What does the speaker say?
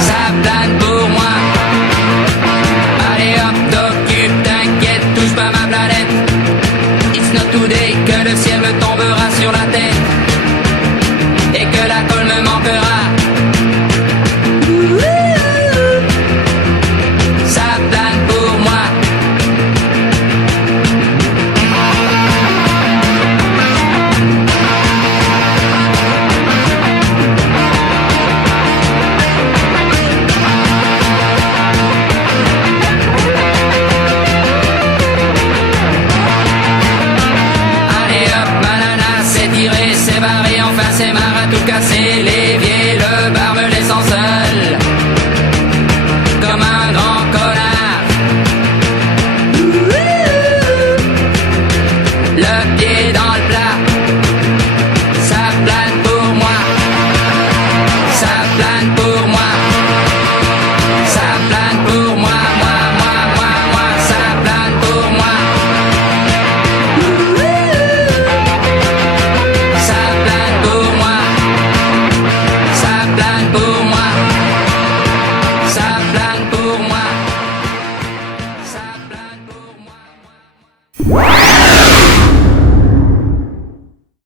Ça plane pour moi. Allez hop, t'occupe, t'inquiète, touche pas ma planète. It's not today que le ciel me tombera sur la tête et que la colle me manquera. Ça plane pour moi. C'est barré, enfin c'est marre à tout casser, l'évier, le barbelé.